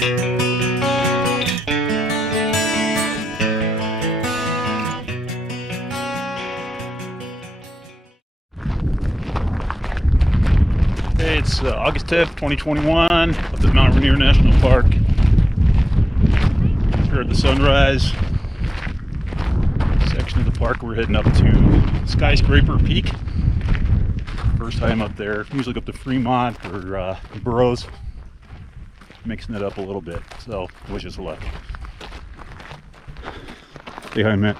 Hey, it's August 10th, 2021, up at Mount Rainier National Park. Here at the sunrise section of the park, we're heading up to Skyscraper Peak. First time up there, usually go up to Fremont or Burroughs. Mixing it up a little bit, so wish us luck. Say hi, Matt.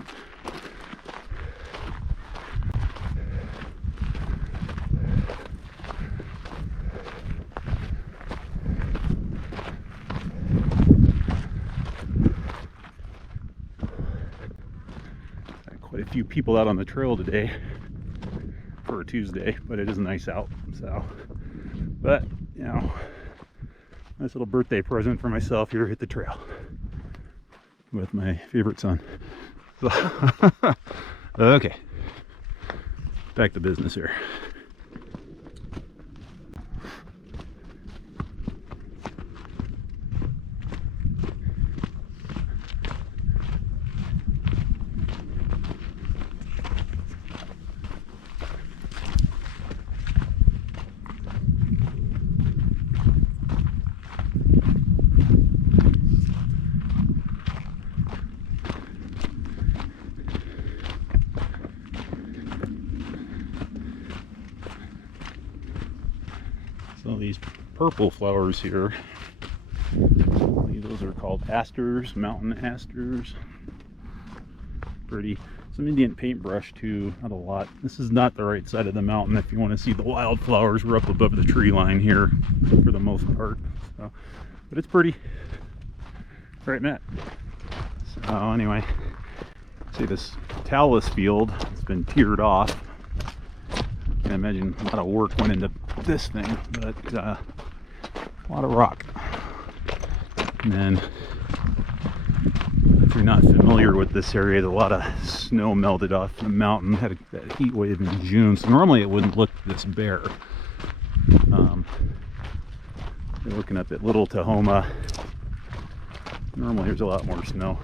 Quite a few people out on the trail today for a Tuesday, but it is nice out. So, but you know, nice little birthday present for myself here at the trail with my favorite son. So, okay, back to business here. So these purple flowers here, those are called asters, mountain asters. Pretty. Some Indian paintbrush too, not a lot. This is not the right side of the mountain if you want to see the wildflowers. We're up above the tree line here for the most part. So, but it's pretty. Right, Matt? So anyway, see this talus field, it's been tiered off. I can imagine a lot of work went into this thing, but a lot of rock. And then, if you're not familiar with this area, a lot of snow melted off the mountain. Had a heat wave in June, so normally it wouldn't look this bare. You're looking up at Little Tahoma. Normally there's a lot more snow.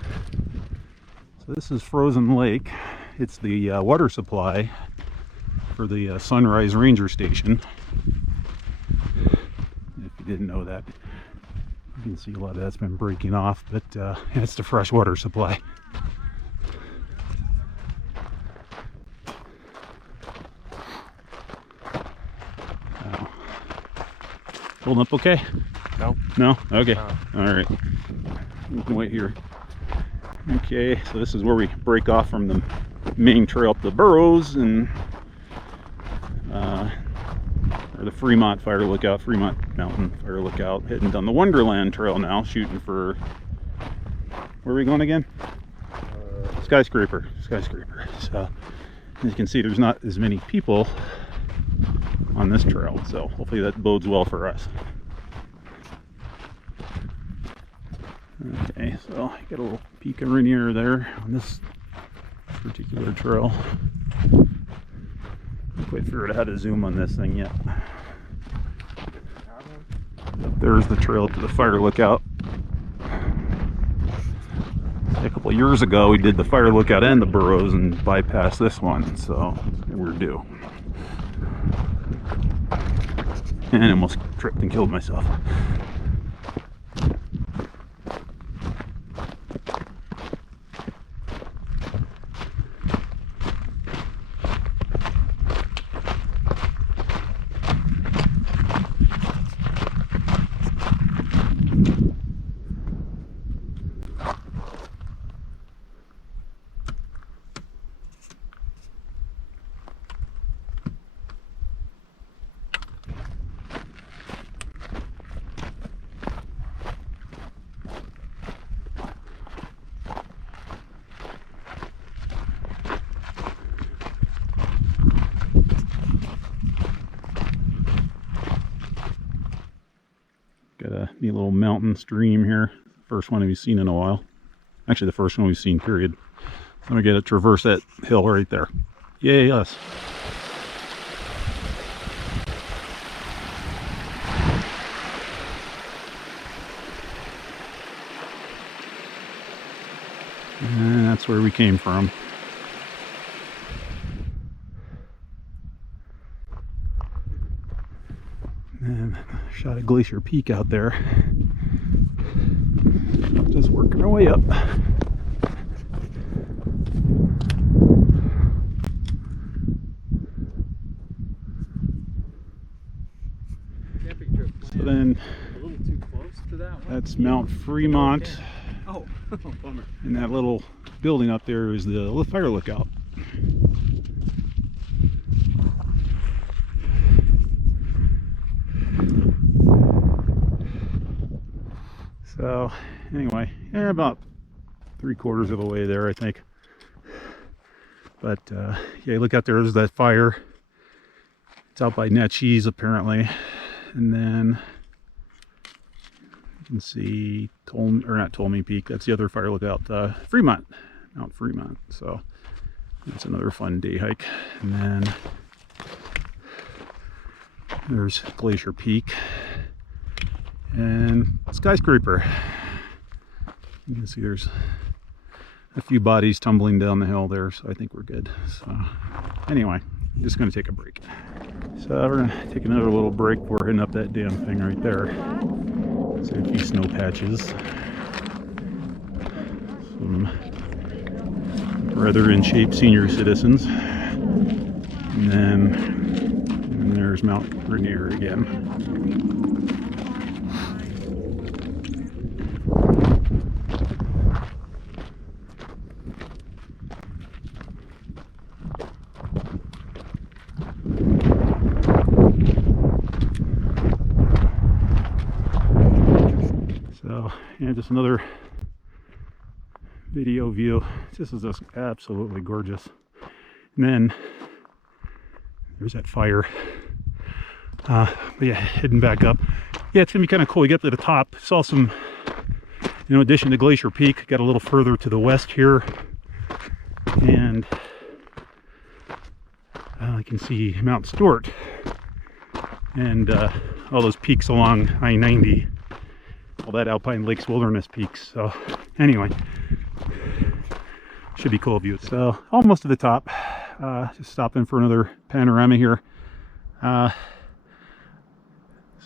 So this is Frozen Lake. It's the water supply for the Sunrise Ranger Station. If you didn't know that, you can see a lot of that's been breaking off, but it's the fresh water supply. Holding up okay? No. No? Okay. No. All right. We can wait here. Okay, so this is where we break off from the main trail up the Burroughs and or the Fremont Fire Lookout, Fremont Mountain Fire Lookout, heading down the Wonderland Trail now, shooting for, where are we going again? Skyscraper. So as you can see, there's not as many people on this trail, so hopefully that bodes well for us. Okay, so I got a little peak of Rainier there on this particular trail. Not quite figured out how to zoom on this thing yet. There's the trail to the Fire Lookout. A couple of years ago we did the Fire Lookout and the Burroughs and bypassed this one, so we're due. And I almost tripped and killed myself. Got a neat little mountain stream here. First one we've seen in a while. Actually, the first one we've seen, period. So we get to traverse that hill right there. Yay, us. And that's where we came from. And shot at Glacier Peak out there. Just working our way up. So then, a little too close to that one. That's Mount Fremont. Oh, bummer. And that little building up there is the fire lookout. So anyway, yeah, about 3/4 of the way there, I think. But yeah, look out there, there's that fire. It's out by Naches apparently. And then you can see not Ptolemy Peak, that's the other fire lookout, Fremont, Mount Fremont. So that's another fun day hike. And then there's Glacier Peak and Skyscraper. You can see there's a few bodies tumbling down the hill there, so I think we're good. So anyway, I'm just going to take a break. So we're going to take another little break before heading up that damn thing right there. See a few snow patches. Some rather in shape senior citizens. And then there's Mount Rainier again. So, yeah, just another video view. This is just absolutely gorgeous. And then there's that fire. But yeah, heading back up. Yeah, it's gonna be kind of cool. We get up to the top. Saw some, in addition to Glacier Peak, got a little further to the west here, and I can see Mount Stewart and all those peaks along I-90. All that Alpine Lakes Wilderness peaks. So anyway, should be cool view. So almost to the top. Just stopping for another panorama here. So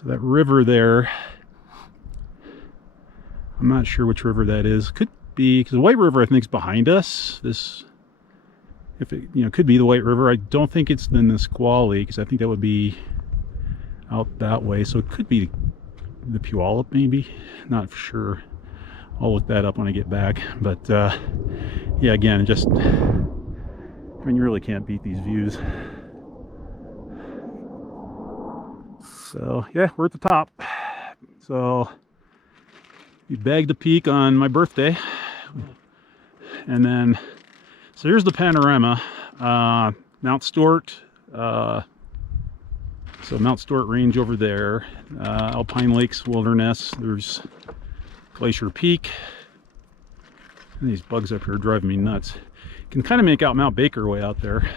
that river there, I'm not sure which river that is. Could be, because the White River I think is behind us. This, if it, could be the White River. I don't think it's the Nisqually, because I think that would be out that way. So it could be the Puyallup, maybe. Not for sure. I'll look that up when I get back. But yeah, again, just, I mean, you really can't beat these views. So yeah, we're at the top. So we bagged a peak on my birthday, and then so here's the panorama. Mount Stewart, so Mount Stewart Range over there, Alpine Lakes Wilderness, there's Glacier Peak, and these bugs up here driving me nuts. You can kind of make out Mount Baker way out there.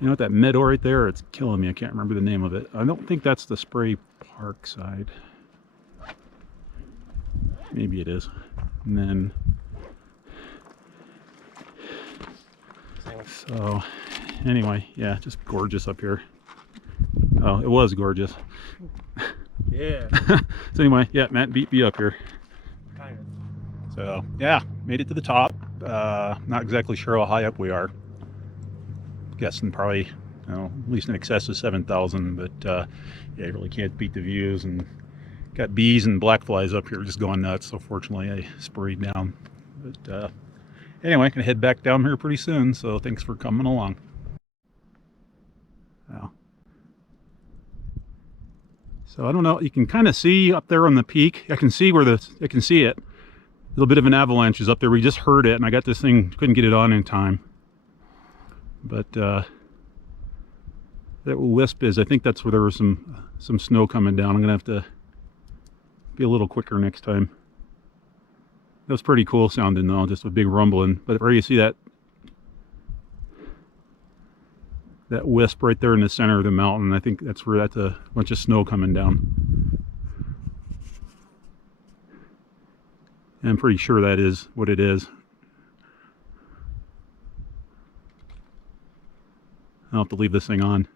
You know what, that meadow right there, it's killing me. I can't remember the name of it. I don't think that's the Spray Park side. Maybe it is. And then, so anyway, yeah, just gorgeous up here. Oh, it was gorgeous. Yeah. So anyway, yeah, Matt beat me up here. Kind of. So yeah, made it to the top. Not exactly sure how high up we are. Guessing probably, at least in excess of 7,000, but yeah, you really can't beat the views. And got bees and black flies up here just going nuts, so fortunately I sprayed down. But anyway, gonna head back down here pretty soon, so thanks for coming along. Wow. So I don't know, you can kind of see up there on the peak. I can see I can see it. A little bit of an avalanche is up there. We just heard it, and I got this thing, couldn't get it on in time. But that wisp is, I think that's where there was some snow coming down. I'm gonna have to be a little quicker next time. That was pretty cool sounding though, just a big rumbling. But where you see that wisp right there in the center of the mountain, I think that's where that's a bunch of snow coming down. I'm pretty sure that is what it is. I'll have to leave this thing on.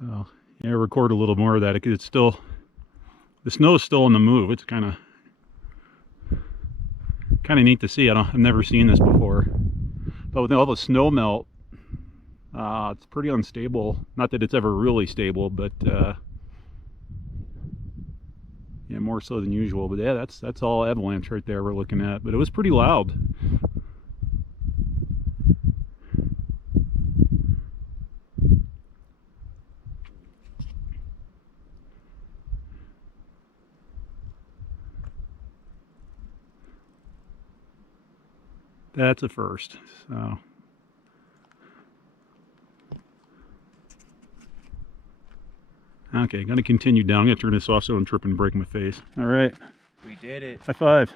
So, yeah, record a little more of that. It's still, the snow is still on the move. It's kind of neat to see. I've never seen this before. But with all the snow melt, it's pretty unstable. Not that it's ever really stable, but yeah, more so than usual. But yeah, that's all avalanche right there we're looking at. But it was pretty loud. That's a first. So. Okay, gonna continue down. I'm gonna turn this off so I don't trip and break my face. All right. We did it. High five.